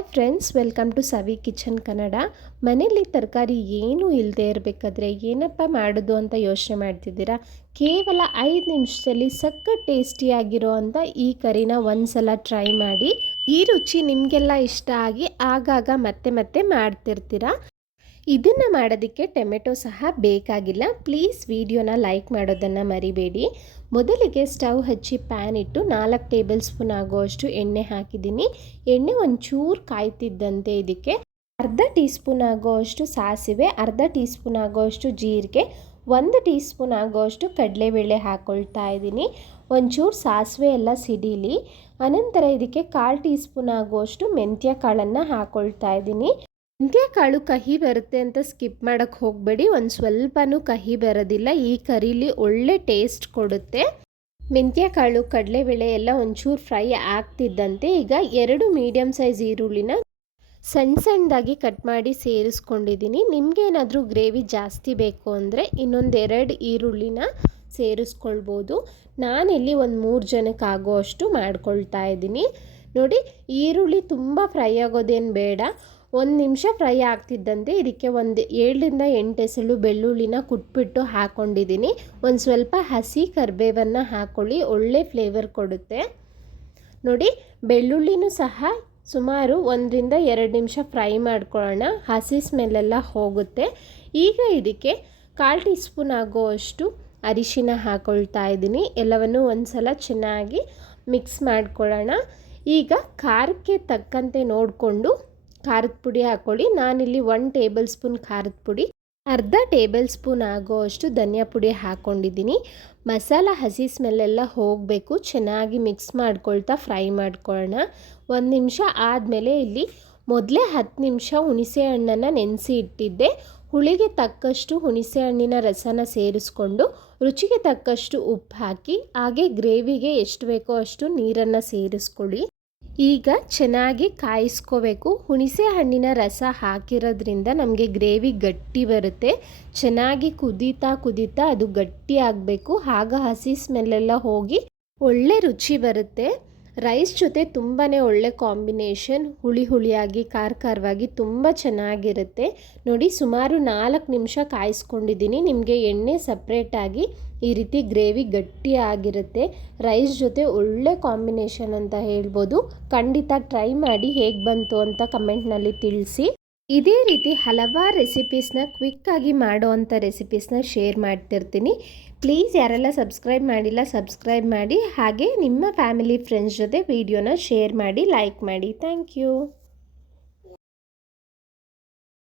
Hi friends, welcome to Savi kitchen Kannada. ಮನೇಲಿ ತರಕಾರಿ ಏನೂ ಇಲ್ಲದೆ ಇರಬೇಕಾದ್ರೆ ಏನಪ್ಪ ಮಾಡೋದು ಅಂತ ಯೋಚನೆ ಮಾಡ್ತಿದ್ದೀರಾ? ಕೇವಲ ಐದು ನಿಮಿಷದಲ್ಲಿ ಸಖತ್ ಟೇಸ್ಟಿಯಾಗಿರೋ ಅಂತ ಈ ಕರಿನ ಒಂದ್ಸಲ ಟ್ರೈ ಮಾಡಿ. ಈ ರುಚಿ ನಿಮಗೆಲ್ಲ ಇಷ್ಟ ಆಗಿ ಆಗಾಗ ಮತ್ತೆ ಮತ್ತೆ ಮಾಡ್ತಿರ್ತೀರಾ? ಇದನ್ನು ಮಾಡೋದಕ್ಕೆ ಟೊಮೆಟೊ ಸಹ ಬೇಕಾಗಿಲ್ಲ. ಪ್ಲೀಸ್ ವಿಡಿಯೋನ ಲೈಕ್ ಮಾಡೋದನ್ನು ಮರಿಬೇಡಿ. ಮೊದಲಿಗೆ ಸ್ಟವ್ ಹಚ್ಚಿ ಪ್ಯಾನ್ ಇಟ್ಟು ನಾಲ್ಕು ಟೇಬಲ್ ಸ್ಪೂನ್ ಆಗುವಷ್ಟು ಎಣ್ಣೆ ಹಾಕಿದ್ದೀನಿ. ಎಣ್ಣೆ ಒಂಚೂರು ಕಾಯ್ತಿದ್ದಂತೆ ಇದಕ್ಕೆ ಅರ್ಧ ಟೀ ಸ್ಪೂನ್ ಆಗೋವಷ್ಟು ಸಾಸಿವೆ, ಅರ್ಧ ಟೀ ಸ್ಪೂನ್ ಆಗೋವಷ್ಟು ಜೀರಿಗೆ, ಒಂದು ಟೀ ಸ್ಪೂನ್ ಆಗೋವಷ್ಟು ಕಡಲೆಬೇಳೆ ಹಾಕ್ಕೊಳ್ತಾ ಇದ್ದೀನಿ. ಒಂಚೂರು ಸಾಸಿವೆ ಎಲ್ಲ ಸಿಡೀಲಿ. ಅನಂತರ ಇದಕ್ಕೆ ಕಾಲು ಟೀ ಸ್ಪೂನ್ ಆಗುವಷ್ಟು ಮೆಂತ್ಯ ಕಾಳನ್ನು ಹಾಕ್ಕೊಳ್ತಾ ಇದ್ದೀನಿ. ಕಾಳು ಕಹಿ ಬರುತ್ತೆ ಅಂತ ಸ್ಕಿಪ್ ಮಾಡೋಕ್ಕೆ ಹೋಗಬೇಡಿ. ಒಂದು ಸ್ವಲ್ಪನೂ ಕಹಿ ಬರೋದಿಲ್ಲ. ಈ ಕರೀಲಿ ಒಳ್ಳೆ ಟೇಸ್ಟ್ ಕೊಡುತ್ತೆ. ಮೆಂತ್ಯ ಕಾಳು ಕಡಲೆಬೇಳೆ ಎಲ್ಲ ಒಂಚೂರು ಫ್ರೈ ಆಗ್ತಿದ್ದಂತೆ ಈಗ ಎರಡು ಮೀಡಿಯಮ್ ಸೈಜ್ ಈರುಳ್ಳಿನ ಸಣ್ಣ ಸಣ್ಣದಾಗಿ ಕಟ್ ಮಾಡಿ ಸೇರಿಸ್ಕೊಂಡಿದ್ದೀನಿ. ನಿಮಗೇನಾದರೂ ಗ್ರೇವಿ ಜಾಸ್ತಿ ಬೇಕು ಅಂದರೆ ಇನ್ನೊಂದೆರಡು ಈರುಳ್ಳಿನ ಸೇರಿಸ್ಕೊಳ್ಬೋದು. ನಾನಿಲ್ಲಿ ಒಂದು ಮೂರು ಜನಕ್ಕೆ ಆಗೋ ಅಷ್ಟು ಮಾಡ್ಕೊಳ್ತಾ ಇದ್ದೀನಿ. ನೋಡಿ, ಈರುಳ್ಳಿ ತುಂಬ ಫ್ರೈ ಆಗೋದೇನು ಬೇಡ. ಒಂದು ನಿಮಿಷ ಫ್ರೈ ಆಗ್ತಿದ್ದಂತೆ ಇದಕ್ಕೆ ಒಂದು ಏಳರಿಂದ ಎಂಟು ಎಸಳು ಬೆಳ್ಳುಳ್ಳಿನ ಕುಟ್ಬಿಟ್ಟು ಹಾಕ್ಕೊಂಡಿದ್ದೀನಿ ಒಂದು ಸ್ವಲ್ಪ ಹಸಿ ಕರಿಬೇವನ್ನು ಹಾಕ್ಕೊಳ್ಳಿ ಒಳ್ಳೆ ಫ್ಲೇವರ್ ಕೊಡುತ್ತೆ. ನೋಡಿ, ಬೆಳ್ಳುಳ್ಳಿನೂ ಸಹ ಸುಮಾರು ಒಂದರಿಂದ ಎರಡು ನಿಮಿಷ ಫ್ರೈ ಮಾಡ್ಕೊಳ್ಳೋಣ. ಹಸಿ ಸ್ಮೆಲ್ಲೆಲ್ಲ ಹೋಗುತ್ತೆ. ಈಗ ಇದಕ್ಕೆ ಕಾಲು ಟೀ ಸ್ಪೂನ್ ಆಗೋವಷ್ಟು ಅರಿಶಿನ ಹಾಕ್ಕೊಳ್ತಾ ಇದ್ದೀನಿ. ಎಲ್ಲವನ್ನು ಒಂದು ಸಲ ಚೆನ್ನಾಗಿ ಮಿಕ್ಸ್ ಮಾಡ್ಕೊಳ್ಳೋಣ. ಈಗ ಖಾರಕ್ಕೆ ತಕ್ಕಂತೆ ನೋಡಿಕೊಂಡು ಖಾರದ ಪುಡಿ ಹಾಕ್ಕೊಳ್ಳಿ ನಾನಿಲ್ಲಿ ಒನ್ ಟೇಬಲ್ ಸ್ಪೂನ್ ಖಾರದ ಪುಡಿ, ಅರ್ಧ ಟೇಬಲ್ ಸ್ಪೂನ್ ಆಗೋ ಅಷ್ಟು ಧನಿಯಾ ಪುಡಿ ಹಾಕ್ಕೊಂಡಿದ್ದೀನಿ ಮಸಾಲ ಹಸಿ ಸ್ಮೆಲ್ಲೆಲ್ಲ ಹೋಗಬೇಕು. ಚೆನ್ನಾಗಿ ಮಿಕ್ಸ್ ಮಾಡ್ಕೊಳ್ತಾ ಫ್ರೈ ಮಾಡ್ಕೊಳ್ಳೋಣ. ಒಂದು ನಿಮಿಷ ಆದಮೇಲೆ ಇಲ್ಲಿ ಮೊದಲೇ ಹತ್ತು ನಿಮಿಷ ಹುಣಸೆ ಹಣ್ಣನ್ನು ನೆನೆಸಿ ಇಟ್ಟಿದ್ದೆ. ಹುಳಿಗೆ ತಕ್ಕಷ್ಟು ಹುಣಸೆ ಹಣ್ಣಿನ ರಸನ ಸೇರಿಸ್ಕೊಂಡು ರುಚಿಗೆ ತಕ್ಕಷ್ಟು ಉಪ್ಪು ಹಾಕಿ, ಹಾಗೆ ಗ್ರೇವಿಗೆ ಎಷ್ಟು ಬೇಕೋ ಅಷ್ಟು ನೀರನ್ನು ಸೇರಿಸ್ಕೊಳ್ಳಿ. ಈಗ ಚೆನ್ನಾಗಿ ಕಾಯಿಸ್ಕೋಬೇಕು. ಹುಣಸೆ ಹಣ್ಣಿನ ರಸ ಹಾಕಿರೋದ್ರಿಂದ ನಮಗೆ ಗ್ರೇವಿ ಗಟ್ಟಿ ಬರುತ್ತೆ. ಚೆನ್ನಾಗಿ ಕುದೀತಾ ಕುದೀತಾ ಅದು ಗಟ್ಟಿ ಆಗಬೇಕು. ಆಗ ಹಸಿ ಸ್ಮೆಲ್ಲೆಲ್ಲ ಹೋಗಿ ಒಳ್ಳೆ ರುಚಿ ಬರುತ್ತೆ. ರೈಸ್ ಜೊತೆ ತುಂಬಾ ಒಳ್ಳೆ ಕಾಂಬಿನೇಷನ್, ಹುಳಿ ಹುಳಿಯಾಗಿ ಖಾರ ಖಾರವಾಗಿ ತುಂಬ ಚೆನ್ನಾಗಿರುತ್ತೆ. ನೋಡಿ, ಸುಮಾರು ನಾಲ್ಕು ನಿಮಿಷ ಕಾಯಿಸ್ಕೊಂಡಿದ್ದೀನಿ. ನಿಮಗೆ ಎಣ್ಣೆ ಸಪ್ರೇಟಾಗಿ ಈ ರೀತಿ ಗ್ರೇವಿ ಗಟ್ಟಿಯಾಗಿರುತ್ತೆ. ರೈಸ್ ಜೊತೆ ಒಳ್ಳೆ ಕಾಂಬಿನೇಷನ್ ಅಂತ ಹೇಳ್ಬೋದು. ಖಂಡಿತ ಟ್ರೈ ಮಾಡಿ ಹೇಗೆ ಬಂತು ಅಂತ ಕಮೆಂಟ್ನಲ್ಲಿ ತಿಳಿಸಿ. ಇದೇ ರೀತಿ ಹಲವಾರು ರೆಸಿಪೀಸ್ನ ಕ್ವಿಕ್ಕಾಗಿ ಮಾಡೋ ಅಂಥ ರೆಸಿಪೀಸ್ನ ಶೇರ್ ಮಾಡ್ತಿರ್ತೀನಿ. ಪ್ಲೀಸ್ ಯಾರೆಲ್ಲ ಸಬ್ಸ್ಕ್ರೈಬ್ ಮಾಡಿಲ್ಲ ಸಬ್ಸ್ಕ್ರೈಬ್ ಮಾಡಿ. ಹಾಗೆ ನಿಮ್ಮ ಫ್ಯಾಮಿಲಿ ಫ್ರೆಂಡ್ಸ್ ಜೊತೆ ವಿಡಿಯೋನ ಶೇರ್ ಮಾಡಿ ಲೈಕ್ ಮಾಡಿ. Thank you